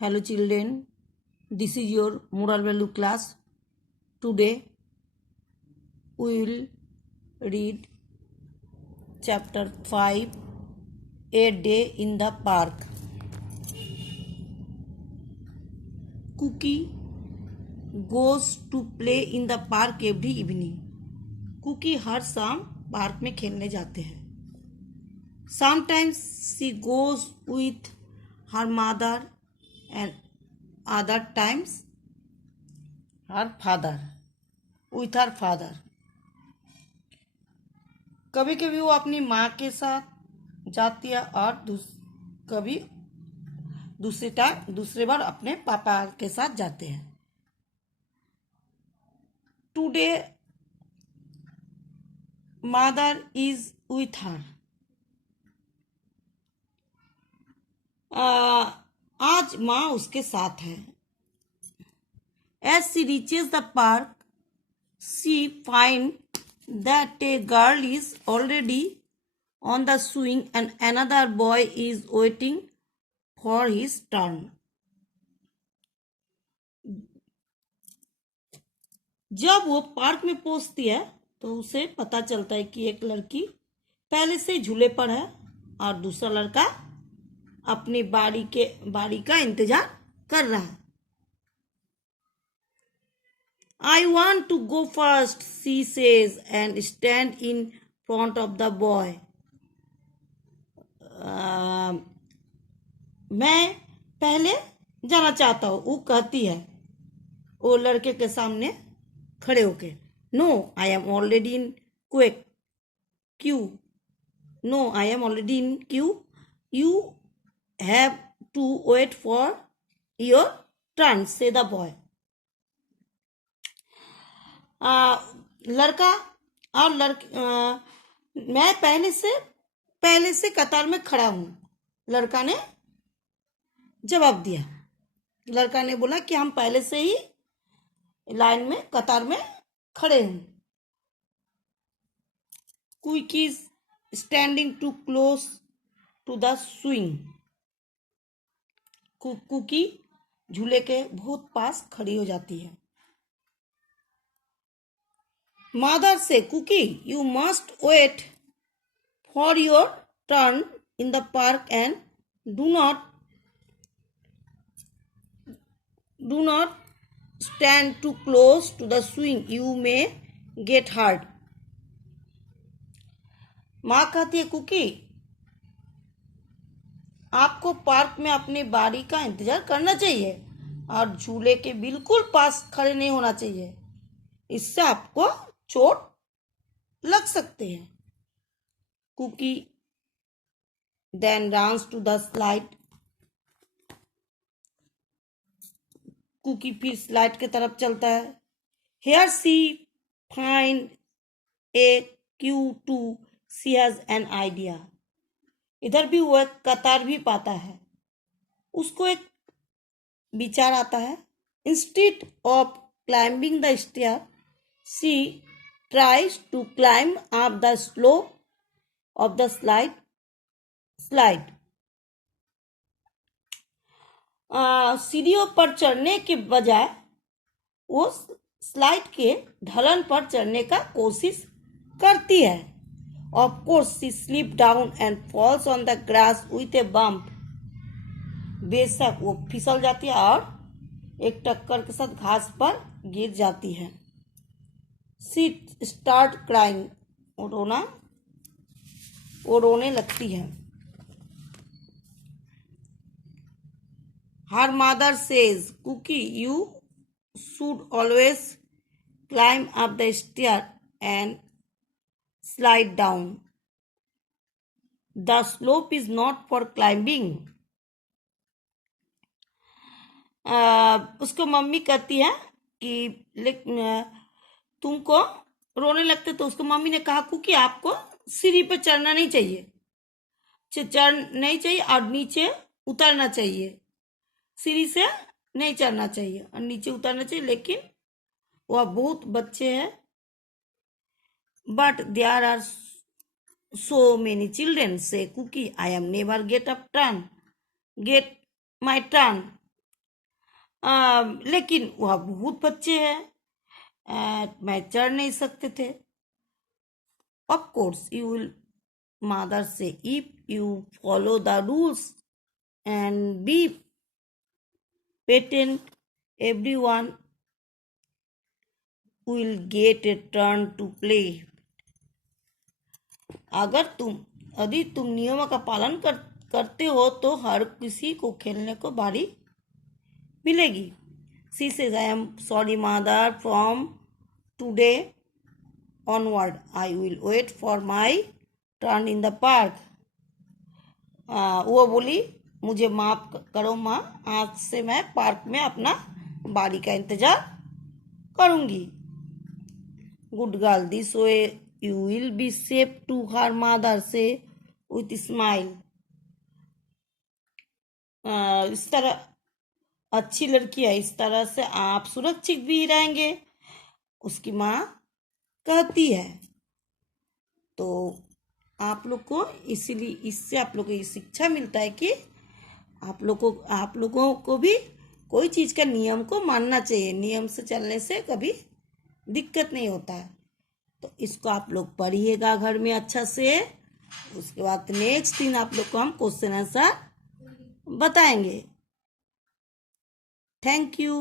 Hello children, this is your moral value class. Today we will read chapter 5, A Day in the Park. Cookie goes to play in the park every evening. Cookie हर शाम park में खेलने जाते हैं. Sometimes she goes with her mother and other times her father. With her father. कभी कभी वो अपनी माँ के साथ जाती है और कभी दूसरे बार अपने पापा के साथ जाते हैं. Today mother is with her. आज माँ उसके साथ है. As she reaches the park she find that a girl is already on the swing and another boy is waiting for his turn. जब वो पार्क में पहुंचती है तो उसे पता चलता है कि एक लड़की पहले से झूले पर है और दूसरा लड़का अपनी बारी का इंतजार कर रहा है. I want to go first, she says and stand in front of the boy. मैं पहले जाना चाहता हूँ, वो कहती है वो लड़के के सामने खड़े होके. No, I am already in queue. No, I am already in queue. You have to wait for your turn, say the boy. लड़का और मैं पहले से कतार में खड़ा हूं, लड़का ने जवाब दिया. लड़का ने बोला कि हम पहले से ही लाइन में कतार में खड़े हैं. Cookie is standing too close to the swing. Cookie झूले के बहुत पास खड़ी हो जाती है. Mother say, Cookie, you must wait for your turn in the park and do not stand too close to the swing. You may get hurt. माँ कहती है, कुकी आपको पार्क में अपनी बारी का इंतजार करना चाहिए और झूले के बिल्कुल पास खड़े नहीं होना चाहिए, इससे आपको चोट लग सकते हैं. Cookie then dance to the slide. Cookie फिर स्लाइड की तरफ चलता है. Here she find a queue to she has an idea. इधर भी वो एक कतार भी पाता है. उसको एक विचार आता है. Instead of climbing the stair she tries to climb up the slope of the slide. सीढ़ियों पर चढ़ने के बजाय वो स्लाइड के ढलान पर चढ़ने का कोशिश करती है. Of course, she slipped down and falls on the grass with a bump. बेशक वो फिसल जाती है और एक टक्कर के साथ घास पर गिर जाती है. She start crying. वो रोने लगती है. Her mother says, Cookie, you should always climb up the stair and slide down. The slope is not for climbing. उसको मम्मी कहती है कि तुमको रोने लगते, तो उसको मम्मी ने कहा, कुकी आपको सीढ़ी पर चढ़ना नहीं चाहिए, और नीचे उतरना चाहिए. सीढ़ी से नहीं चढ़ना चाहिए और नीचे उतरना चाहिए. लेकिन वह बहुत बच्चे हैं. But there are so many children say, cookie I am never get my turn. लेकिन वह बहुत बच्चे हैं, मैं चढ़ नहीं सकते थे। Of course you will, mother say, if you follow the rules and be patient, everyone will get a turn to play. यदि तुम नियमों का पालन करते हो तो हर किसी को खेलने को बारी मिलेगी। She says, I am sorry mother, from today onward I will wait for my turn in the park. वो बोली, मुझे माफ करो माँ, आज से मैं पार्क में अपना बारी का इंतजार करूंगी। Good girl, this way you will be safe to her mother से विथ स्माइल। इस तरह अच्छी लड़की है, इस तरह से आप सुरक्षित भी रहेंगे, उसकी माँ कहती है। तो आप लोग को इसीलिए इससे आप लोग को ये शिक्षा मिलता है कि आप लोगों को भी कोई चीज़ का नियम को मानना चाहिए। नियम से चलने से कभी दिक्कत नहीं होता है। तो इसको आप लोग पढ़िएगा घर में अच्छा से। उसके बाद नेक्स्ट दिन आप लोग को हम क्वेश्चन आंसर बताएंगे। Thank you.